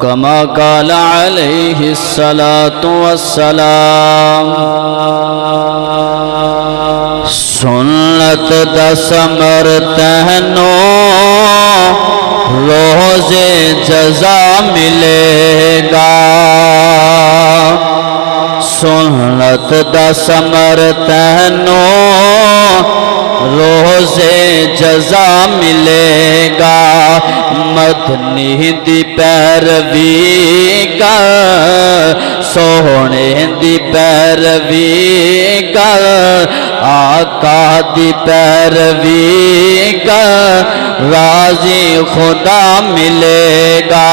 کما قال علیہ الصلاۃ والسلام سنت دا ثمر تہنو روز جزا ملے گا سنت دا ثمر تہنو روز جزا ملے گا مدنی دی پیروی کر سونے دی پیروی کر آقا دی پیروی کر راضی خدا ملے گا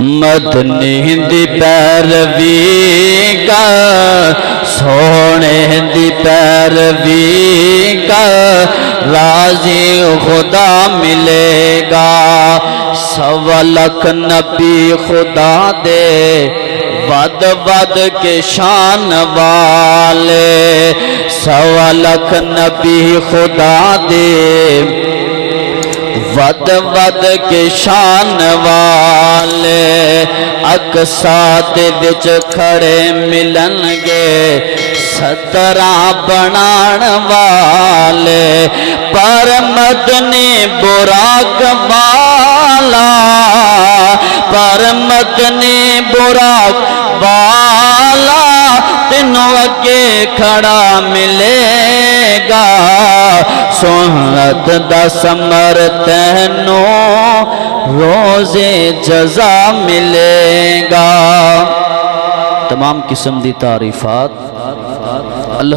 مدنی دی پیروی کر سونے دی پیروی کر راضی خدا ملے گا سوا لاکھ نبی خدا دے ود ود کے شان والے سوا لاکھ نبی خدا دے ود ود کے شان والے اقصا دے وچ کھڑے ملن گے صدراں بنان والے پر مدنی براق والا پر مدنی براق والا تینوں اگے کھڑا ملے گا سنت دا ثمر تینوں روز جزا ملے گا تمام قسم دی تعریفات اللہ